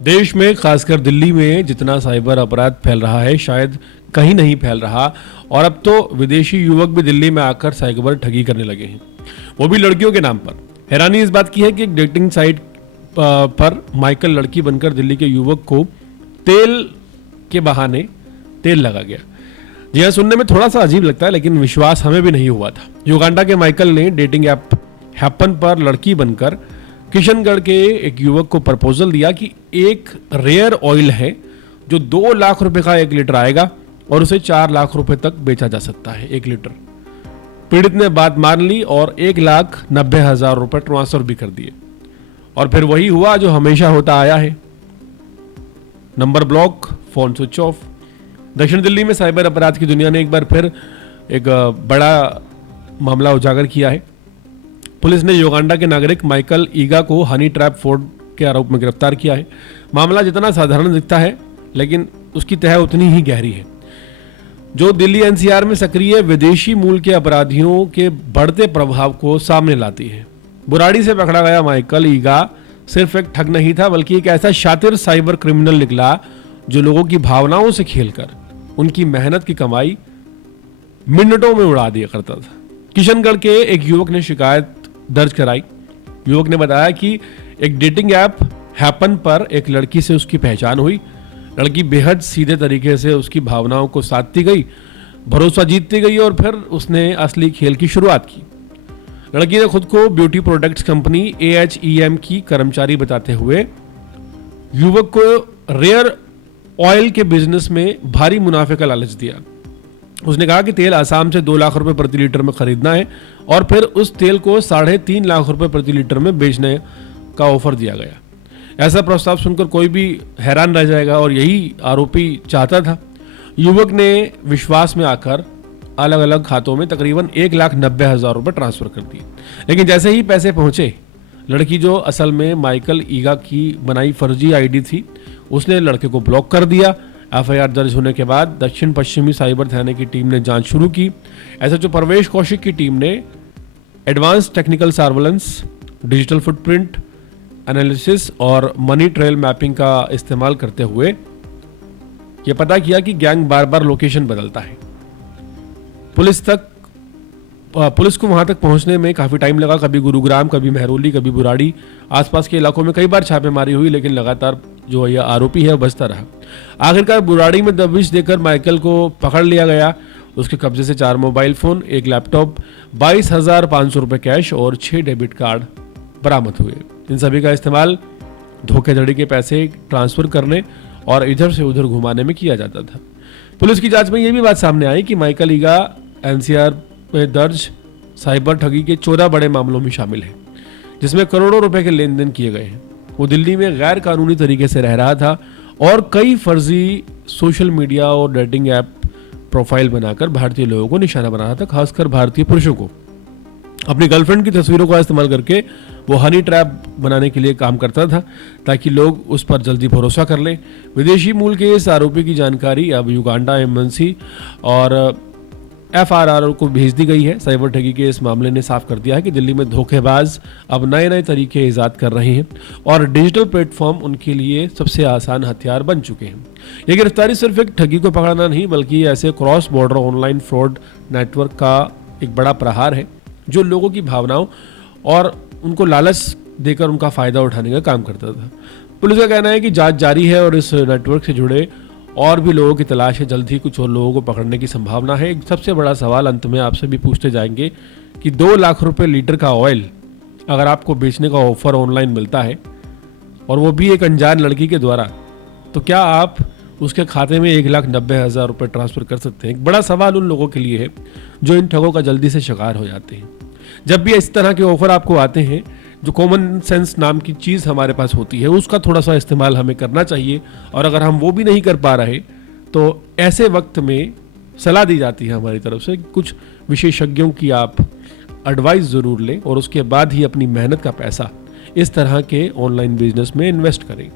देश में खासकर दिल्ली में जितना साइबर अपराध फैल रहा है शायद कहीं नहीं फैल रहा। और अब तो विदेशी युवक भी दिल्ली में आकर साइबर ठगी करने लगे हैं, वो भी लड़कियों के नाम पर। हैरानी इस बात की है कि एक डेटिंग साइट पर माइकल लड़की बनकर दिल्ली के युवक को तेल के बहाने तेल लगा गया। जी हाँ, सुनने में थोड़ा सा अजीब लगता है लेकिन विश्वास हमें भी नहीं हुआ था। युगांडा के माइकल ने डेटिंग ऐप हैपन पर लड़की बनकर किशनगढ़ के एक युवक को प्रपोजल दिया कि एक रेयर ऑयल है जो 2 लाख रुपए का 1 लीटर आएगा और उसे 4 लाख रुपए तक बेचा जा सकता है 1 लीटर। पीड़ित ने बात मान ली और 1,90,000 रुपए ट्रांसफर भी कर दिए। और फिर वही हुआ जो हमेशा होता आया है, number block, phone switch off. दक्षिण दिल्ली में साइबर अपराध की दुनिया ने एक बार फिर एक बड़ा मामला उजागर किया है। पुलिस ने युगांडा के नागरिक माइकल ईगा को हनी ट्रैप फ्रॉड के आरोप में गिरफ्तार किया है। मामला जितना साधारण दिखता है लेकिन उसकी तह उतनी ही गहरी है, जो दिल्ली एनसीआर में सक्रिय विदेशी मूल के अपराधियों के बढ़ते प्रभाव को सामने लाती है। बुराड़ी से पकड़ा गया माइकल ईगा सिर्फ एक ठग नहीं था बल्कि एक ऐसा शातिर साइबर क्रिमिनल निकला जो लोगों की भावनाओं से खेलकर उनकी मेहनत की कमाई मिनटों में उड़ा दिया करता था। किशनगढ़ के एक युवक ने शिकायत दर्ज कराई। युवक ने बताया कि एक डेटिंग ऐप हैपन पर एक लड़की से उसकी पहचान हुई। लड़की बेहद सीधे तरीके से उसकी भावनाओं को साधती गई, भरोसा जीतती गई और फिर उसने असली खेल की शुरुआत की। लड़की ने खुद को ब्यूटी प्रोडक्ट्स कंपनी AHEM की कर्मचारी बताते हुए युवक को रेयर ऑयल के बिजनेस में भारी मुनाफे का लालच दिया। उसने कहा कि तेल आसाम से 2 लाख रुपए प्रति लीटर में खरीदना है और फिर उस तेल को 3.5 लाख रुपए प्रति लीटर में बेचने का ऑफर दिया गया। ऐसा प्रस्ताव सुनकर कोई भी हैरान रह जाएगा और यही आरोपी चाहता था। युवक ने विश्वास में आकर अलग अलग खातों में तकरीबन 1,90,000 रुपए ट्रांसफर कर दिए। लेकिन जैसे ही पैसे पहुंचे, लड़की जो असल में माइकल ईगा की बनाई फर्जी आईडी थी, उसने लड़के को ब्लॉक कर दिया। एफआईआर दर्ज होने के बाद दक्षिण पश्चिमी साइबर थाने की टीम ने जांच शुरू की। एसएचओ परवेश कौशिक की टीम ने advance technical surveillance, digital footprint analysis और मनी ट्रेल मैपिंग का इस्तेमाल करते हुए यह पता किया कि गैंग बार बार लोकेशन बदलता है। पुलिस को वहां तक पहुंचने में काफी टाइम लगा। कभी गुरुग्राम, कभी महरौली, कभी बुराड़ी, आसपास के इलाकों में कई बार छापेमारी हुई लेकिन लगातार जो यह आरोपी है बचता रहा। आखिरकार बुराड़ी में दबिश देकर माइकल को पकड़ लिया गया। उसके कब्जे से 4 मोबाइल फोन, 1 लैपटॉप, 22,500 रुपए कैश और 6 डेबिट कार्ड बरामद हुए। इन सभी का इस्तेमाल धोखाधड़ी के पैसे ट्रांसफर करने और इधर से उधर घुमाने में किया जाता था। पुलिस की जांच में यह भी बात सामने आई कि माइकल ईगा एनसीआर में दर्ज साइबर ठगी के 14 बड़े मामलों में शामिल है, जिसमें करोड़ों रुपए के लेन देन किए गए हैं। वो दिल्ली में गैर कानूनी तरीके से रह रहा था और कई फर्जी सोशल मीडिया और डेटिंग ऐप प्रोफाइल बनाकर भारतीय लोगों को निशाना बना रहा था, खासकर भारतीय पुरुषों को। अपनी गर्लफ्रेंड की तस्वीरों का इस्तेमाल करके वो हनी ट्रैप बनाने के लिए काम करता था ताकि लोग उस पर जल्दी भरोसा कर लें। विदेशी मूल के इस आरोपी की जानकारी अब युगांडा एमएनसी और FRR को भेज दी गई है। साइबर ठगी के इस मामले ने साफ कर दिया है कि दिल्ली में धोखेबाज अब नए नए तरीके ईजाद कर रहे हैं और डिजिटल प्लेटफॉर्म उनके लिए सबसे आसान हथियार बन चुके हैं। ये गिरफ्तारी सिर्फ एक ठगी को पकड़ना नहीं बल्कि ऐसे cross border online fraud network का एक बड़ा प्रहार है जो लोगों की भावनाओं और उनको लालच देकर उनका फायदा उठाने का काम करता था। पुलिस का कहना है कि जांच जारी है और इस नेटवर्क से जुड़े और भी लोगों की तलाश है। जल्द ही कुछ और लोगों को पकड़ने की संभावना है। एक सबसे बड़ा सवाल अंत में आपसे भी पूछते जाएंगे कि 2 लाख रुपए लीटर का ऑयल अगर आपको बेचने का ऑफर ऑनलाइन मिलता है और वो भी एक अनजान लड़की के द्वारा, तो क्या आप उसके खाते में 1,90,000 रुपए ट्रांसफर कर सकते हैं? एक बड़ा सवाल उन लोगों के लिए है जो इन ठगों का जल्दी से शिकार हो जाते हैं। जब भी इस तरह के ऑफर आपको आते हैं, जो कॉमन सेंस नाम की चीज़ हमारे पास होती है उसका थोड़ा सा इस्तेमाल हमें करना चाहिए। और अगर हम वो भी नहीं कर पा रहे तो ऐसे वक्त में सलाह दी जाती है हमारी तरफ से कुछ विशेषज्ञों की आप एडवाइस ज़रूर लें और उसके बाद ही अपनी मेहनत का पैसा इस तरह के ऑनलाइन बिजनेस में इन्वेस्ट करें।